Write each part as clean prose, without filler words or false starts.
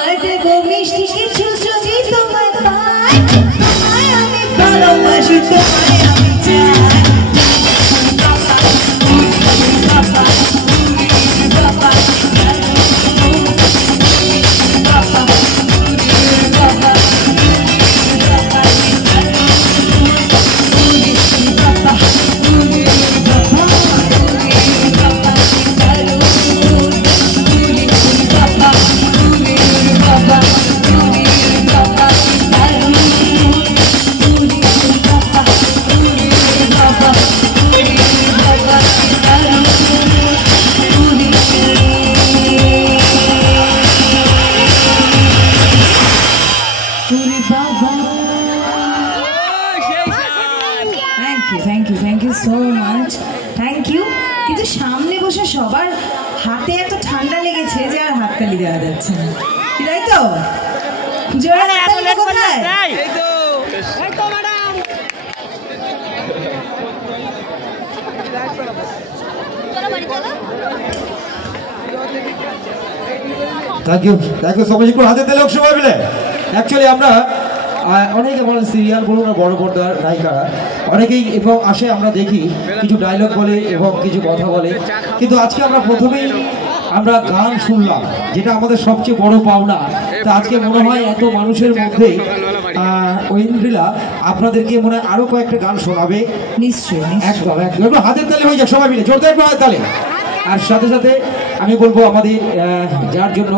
তোমায় দেব মিষ্টি কিছু যদি তোমায় পাই, তোমায় আমি ভালোবাসি, তোমায় আমি চাই। Thank you so much. Thank you. কিন্তু সামনে বসে সবার হাতে এত ঠান্ডা লেগেছে যে আর হাততালি দেওয়া যাচ্ছে না, তাই তো? জোরে হাততালি কোথায়? এই তো madam. Thank you so much. একটু হাতে তালি হোক সবাই মিলে। অ্যাকচুয়ালি আমরা অনেকে বলেন সিরিয়াল বলুন না, বড় পর্দার নায়িকারা অনেকেই এবং আসে, আমরা দেখি কিছু ডায়লগ বলে এবং কিছু কথা বলে, কিন্তু আজকে আমরা প্রথমেই আমরা গান শুনলাম, যেটা আমাদের সবচেয়ে বড় পাওনা। তো আজকে মনে হয় এত মানুষের মধ্যে ঐন্দ্রিলা আপনাদেরকে মনে হয় আরো কয়েকটা গান শোনাবে। নিশ্চয়ই, একদম একদম। একটু হাতের তালি হয়ে যাক সবাই মিলে, জোরদার একটু হাতের তালি। আর সাথে সাথে আমি বলবো আমাদের যার জন্য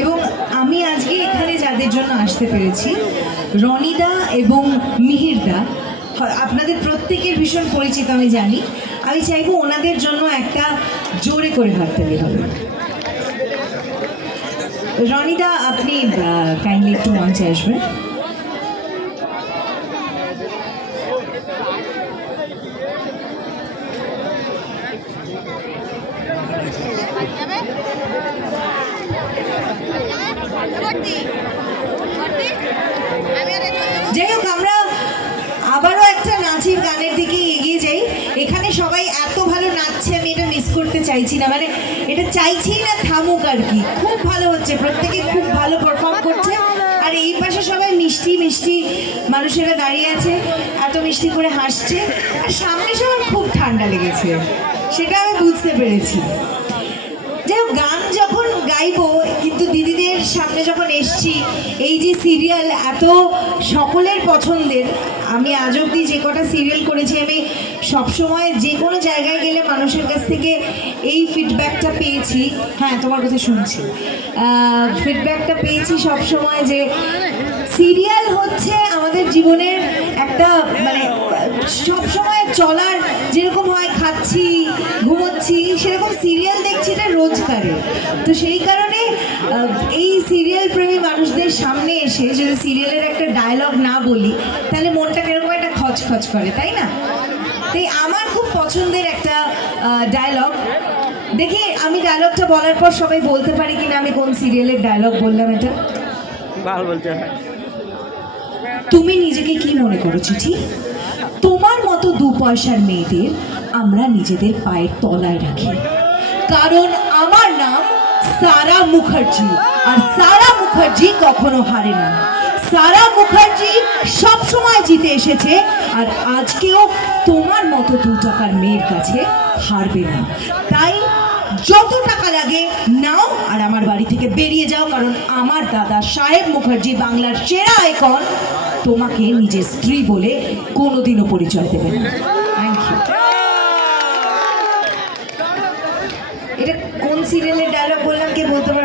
এবং আমি আজকে এখানে যাদের জন্য আসতে পেরেছি, রনিদা এবং মিহিরদা, আপনাদের প্রত্যেকের ভীষণ পরিচিত আমি জানি। আমি চাইবো ওনাদের জন্য একটা জোরে করে হাততালি হবে। রনিদা, আপনি কাইন্ডলি একটু মঞ্চে আসবেন। যাই হোক, আমরা আবারও একটা নাচের গানের দিকে এগিয়ে যাই। এখানে সবাই এত ভালো নাচছে, আমি এটা মিস করতে চাইছি না, মানে এটা চাইছি না থামুক আর কি। খুব ভালো হচ্ছে, প্রত্যেকে খুব ভালো পারফর্ম করছে। আর এই পাশে সবাই মিষ্টি মিষ্টি মানুষেরা দাঁড়িয়ে আছে, এত মিষ্টি করে হাসছে। আর সামনে সবার খুব ঠান্ডা লেগেছে, সেটা আমি বুঝতে পেরেছি। যাই হোক, গান যখন গাইবো, কিন্তু দিদিদের সামনে যখন এসছি, এই যে সিরিয়াল এত সকলের পছন্দের, আমি আজ অব্দি যে কটা সিরিয়াল করেছি, আমি সবসময় যে কোনো জায়গায় গেলে মানুষের কাছ থেকে এই ফিডব্যাকটা পেয়েছি। হ্যাঁ, তোমার কথা শুনছি। ফিডব্যাকটা পেয়েছি সবসময় যে সিরিয়াল হচ্ছে আমাদের জীবনের একটা, মানে সবসময় চলার যেরকম হয়, খাচ্ছি ঘুমোচ্ছি, সেরকম সিরিয়াল দেখছি এটা রোজগারে। তো সেই কারণে এই সিরিয়াল প্রেমী মানুষদের সামনে এসে যদি সিরিয়ালের একটা ডায়লগ না বলি, তাহলে মনটা কিরকম একটা খচখচ করে, তাই না? তাই আমার খুব পছন্দের একটা ডায়লগ, দেখি আমি ডায়লগটা বলার পর সবাই বলতে পারি কিনা আমি কোন সিরিয়ালের ডায়লগ বললাম। এটা বলতে হয়। তুমি নিজেকে কি মনে করো চিঠি? তোমার মতো 2 পয়সার মেয়েদের আমরা নিজেদের পায়ের তলায় রাখি, কারণ আমার নাম সারা মুখার্জি, আর সারা মুখার্জি কখনো হারে না। সারা মুখার্জি সব সময় জিতে এসেছে, আর আজকেও তোমার মতো 2 টাকার মেয়ের কাছে হারবে না। তাই যত টাকা লাগে নাও, আর আমার বাড়ি থেকে বেরিয়ে যাও, কারণ আমার দাদা সাহেব মুখার্জি বাংলার সেরা আইকন তোমাকে নিজের স্ত্রী বলে কোনোদিনও পরিচয় দেবে না। Thank you. এটা কোন সিরিয়ালের ডায়লগ বললাম কে বলতে পারবে?